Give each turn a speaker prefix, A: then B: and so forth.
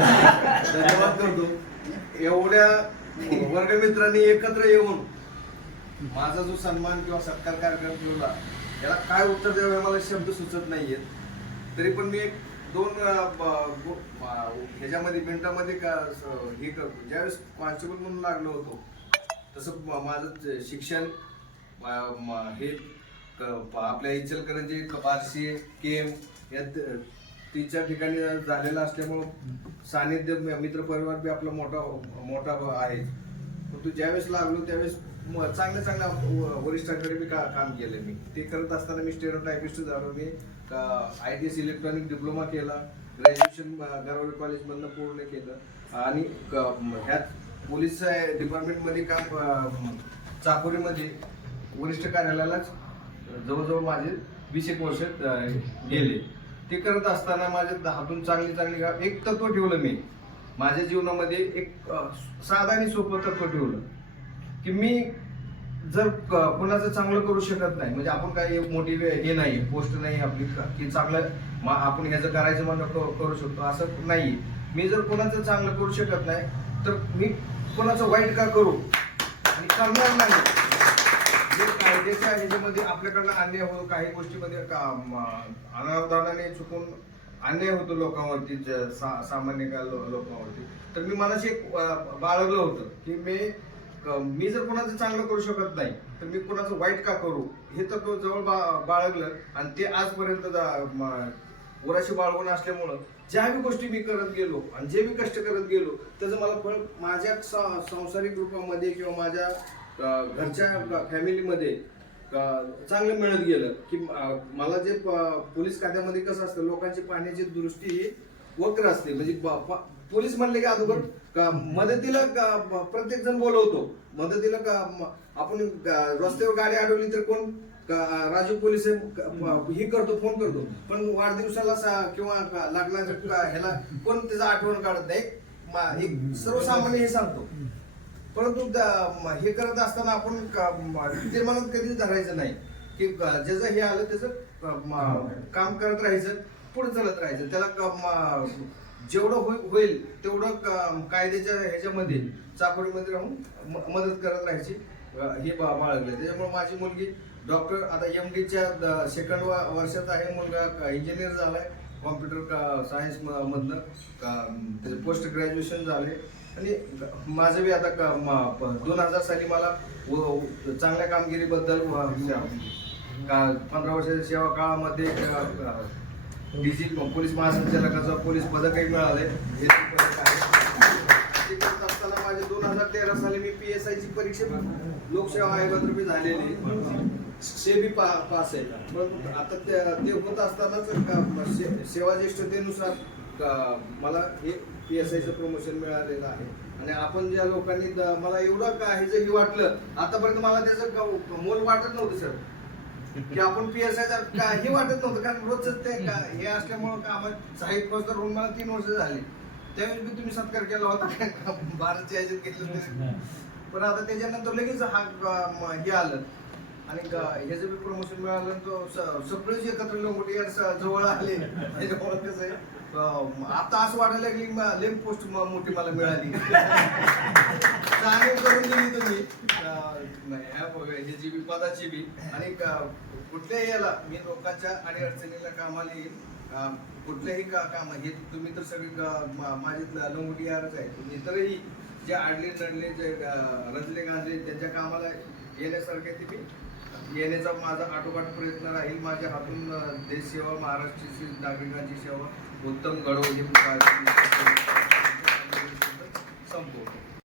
A: धन्यवाद करतो. एवढ्या वर्गमित्रांनी एकत्र येऊन माझा जो सन्मान किंवा सत्कार कार्यक्रम ठेवला याला काय उत्तर द्यावे मला शब्द सुचत नाहीयेत तरी पण मी एक दोन ह्याच्यामध्ये मिनिटामध्ये का हे करतो. ज्यावेळेस कॉन्स्टेबल म्हणून लागलो होतो तसं माझं शिक्षण हे आपल्या इचलकरंजी बारशी केम या तीन चार ठिकाणी झालेलं असल्यामुळं सानिध्य मित्र परिवार बी आपला मोठा मोठा आहे. परंतु ज्यावेळेस लागलो त्यावेळेस चांगल्या चांगल्या व- वरिष्ठांकडे मी का काम केलं मी. ते करत असताना मी स्टेरो टायपिस्ट झालो. मी I T S electronic diploma केला. ग्रॅज्युएशन गरवडे कॉलेजमधनं पूर्ण केलं. आणि ह्यात पोलीस डिपार्टमेंटमध्ये काम चाकोरीमध्ये वरिष्ठ कार्यालयालाच जवळजवळ माझे वीस एक वर्ष गेले. ते करत असताना माझ्या हातून चांगली चांगली काम एक तत्व ठेवलं मी. माझ्या जीवनामध्ये एक साधा आणि सोपं तत्व ठेवलं. की मी जर क- कोणाचं चांगलं करू शकत नाही म्हणजे आपण काही एक मोठी हे नाही पोस्ट नाही आपली की चांगलं मा- आपण ह्याचं करायचं म्हणलं क- करू शकतो असं नाही. मी जर कोणाचं चांगलं करू शकत नाही तर मी कोणाचं वाईट का करू? आणि करणार नाही. जे ह्याच्यामध्ये आपल्याकडनं अन्याय होतो काही गोष्टीमध्ये का- अनावधानाने चुकून अन्याय होतो लोकांवरती सा- सामान्य लो- लोकांवरती. तर मी मनाशी एक बाळगलं होतं की मी मी जर कोणाचं चांगलं करू शकत नाही तर मी कोणाचं वाईट का करू हे तर तो जवळ बा- बाळगलं आणि ते आजपर्यंत जा- उराशी बाळगून असल्यामुळं ज्या बी गोष्टी मी करत गेलो आणि जे मी कष्ट करत गेलो त्याचं मला फळ माझ्या स- सांसारिक रूपामध्ये किंवा माझ्या घरच्या फॅमिलीमध्ये चांगलं मिळत गेलं की मला जे प- पोलीस खात्यामध्ये कसं असतं लोकांची पाहण्याची दृष्टी ही वक्र असते. म्हणजे प- पोलीस म्हणले की अगोदर का मदतीला प्रत्येक जण बोलवतो. मदतीला आपण रस्त्यावर गाडी अडवली तर कोण? का- राजू पोलीस हे करतो फोन करतो. पण वाढदिवसाला सा- किंवा लागला ह्याला कोण त्याचं आठवण काढत नाही. मा- सर्वसामान्य हे सांगतो. परंतु द- म- हे करत असताना आपण का- ते मनात कधीच धरायचं नाही. की ज्याचं हे आलं त्याचं काम करत राहायचं पुढे चालत राहायचं. त्याला क- जेवढं होईल तेवढं कायद्याच्या ह्याच्यामध्ये चाकोरीमध्ये राहून म- मदत करत राहायची. हे बा- बाळगलं. त्याच्यामुळे माझी मुलगी डॉक्टर आता एम डीच्या सेकंड वर्षात आहे मुलगा इंजिनियर झालाय. कॉम्प्युटर का सायन्स मधनं त्याचं पोस्ट ग्रॅज्युएशन झाले. आणि माझं बी आता दोन हजार साली मला चांगल्या कामगिरीबद्दल का पंधरा वर्षाच्या सेवा काळामध्ये डीजी पोलीस महासंचालकाचं पोलीस पदकही मिळाले ते असताना माझे दोन हजार तेरा साली मी पी एस आयची परीक्षा लोकसेवा आयोगातर्फे झालेली. से बी पा पास आहे पण आता ते ते होत असतानाच का- से- सेवा ज्येष्ठतेनुसार का- मला हे पी एस आयचं प्रमोशन मिळालेलं आहे. आणि आपण ज्या लोकांनी मला एवढं का हे जे हे वाटलं आतापर्यंत मला त्याचं मोल वाटत नव्हतं सर. की आपण पी एस आय काही वाटत नव्हतं कारण रोजच ते का हे असल्यामुळं का आम्हाला सहाय्यक फौजदार होऊन मला तीन वर्ष झाली. त्यावेळेस मी तुम्ही सत्कार केला होता भारतच्या ह्याच्यात घेतलं. पण आता त्याच्यानंतर लगेच हा हे आलं. आणि ह्याचं बी प्रमोशन मिळालं आणि तो सगळेच एकत्र लोंगोटी जवळ आले. त्याच्यामुळे कसं आहे आता असं वाटायला लागली लेम पोस्ट मोठी मला मिळाली. जाणीव करून दिली तुम्ही. ह्याची बी पदाची बी. आणि कुठल्याही याला मी लोकांच्या आणि अडचणीला कामाला येईल कुठल्याही का काम हे तुम्ही तर सगळे ग- मा- माझे लंगोटी यारच आहे. तुम्ही इतरही जे आडले नडले जे रचले गांजले त्यांच्या कामाला येण्यासारखे ते मी येण्याचा माझा आटोपाट प्रयत्न राहील. माझ्या हातून देशसेवा महाराष्ट्राची नागरिकांची सेवा उत्तम घडवली संपवतो